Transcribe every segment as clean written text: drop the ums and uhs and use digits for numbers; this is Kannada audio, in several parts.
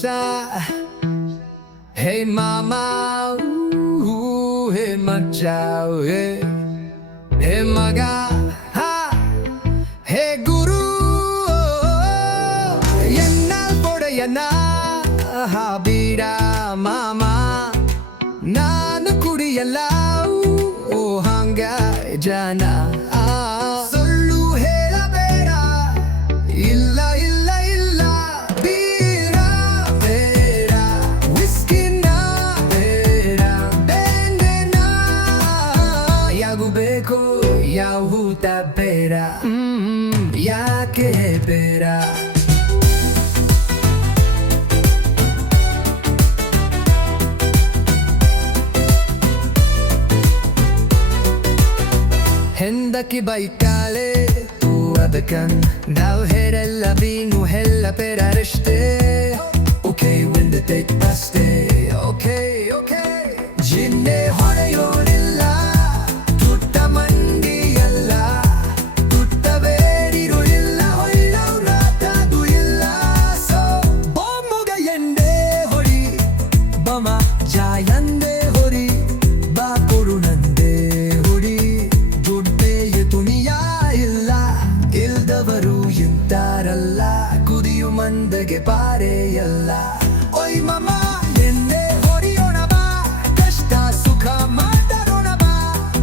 ಸಂತೋಷ. ಹೇ ಮಾಮ, ಹೇ ಮಚ್ಚ, ಹೇ ಮಗ, ಹೇ ಗುರು, ಎನ್ನಲ್ ಪೊಡೆಯನ ಬೀಡ ಮಾಮ, ನಾನು ಕುಡಿಯಲ್ಲ ಓ ಹಂಗ ಜನ. ಸುಳ್ಳು ಹೇಳಬೇಡ, ಇಲ್ಲ ಇಲ್ಲ ಇಲ್ಲ, ಬೀರ ಬೇಡ, ವಿಸ್ಕಿನ ಬೇಡ, ಬೆಣ್ಣೆನ ಯಾವು ಬೇಕು ಯಾವೂತ ಬೇಡ, ಯಾಕೆ ಬೇಡ. Hendaki baikale tu adakan dal herella vinu hella per areste. Okay when the take paste. Okay jinne ಹೊಡೆಯೋರಿಲ್ಲ ತುಟ್ಟ ಮಂದಿಯಲ್ಲ, ತುಟ್ಟ ಬೇಡಿರೋರಿಲ್ಲ, ಹೊಳ್ಳವ್ರಾತದು ಇಲ್ಲ. ಸೊ ಬೊಮ್ಮುಗ ಎಂಡೆ ಹೊಡಿ, ಬಮ ಜಾಯಂದೆ ಹೊಡಿ, ಬಾ ಕೊಡು ನಂದೆ ಹೊಡಿ. ಇಲ್ದವರು ಇಂತಾರಲ್ಲ, ಕುದಿಯು ಮಂದಗೆ ಪಾರೆಯಲ್ಲ. ಒಯ್ ಮಮ ಎನ್ನೆ ಹೊಡೆಯೋಣ ಬಾ, ಕಷ್ಟ ಸುಖ ಮಾತಾಡೋಣ ಬಾ.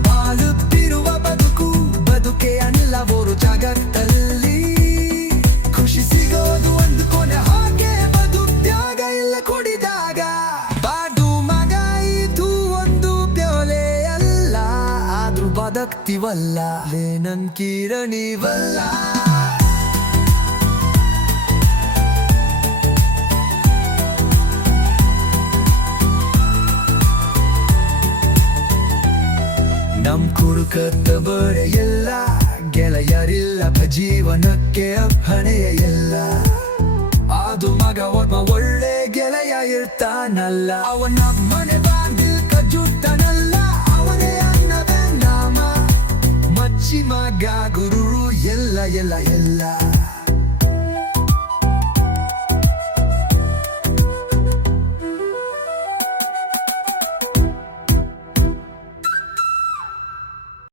ಬಾಳುತ್ತಿರುವ ಬದುಕು ಬದುಕೆ ಅಲ್ಲವರು ಜಗತ್ತಲ್ಲಿ, ಖುಷಿ ಸಿಗೋದು ಒಂದು ಕೊನೆ ಹಾಗೆ, ಬದುಕ್ಯಾಗ ಇಲ್ಲ ಕುಡಿದಾಗ. ಬಾಡು ಮಗ ಇದು ಒಂದು ಪ್ಯೋಲೆ ಅಲ್ಲ, ಆದ್ರೂ ಬದುಕ್ತಿವಲ್ಲ ನನ್ ಕಿರಣಿವಲ್ಲ. ನಮ್ ಕುರುಕತ್ತ ಬರೆಯಿಲ್ಲ, ಗೆಳೆಯರಿಲ್ಲ, ಜೀವನಕ್ಕೆ ಅಪ್ಪಣೆಯ ಇಲ್ಲ. ಅದು ಮಗ ಒಬ್ಬ ಒಳ್ಳೆ ಗೆಳೆಯ ಇರ್ತಾನಲ್ಲ, ಅವನ ಮನೆ ಬಾಗಿಲ್ ಕಜುತ್ತಾನಲ್ಲ, ಅವನೇ ಅನ್ನವೇ ನಾಮ. ಮಚ್ಚಿ ಮಗ ಗುರು ಎಲ್ಲ ಎಲ್ಲ ಎಲ್ಲ.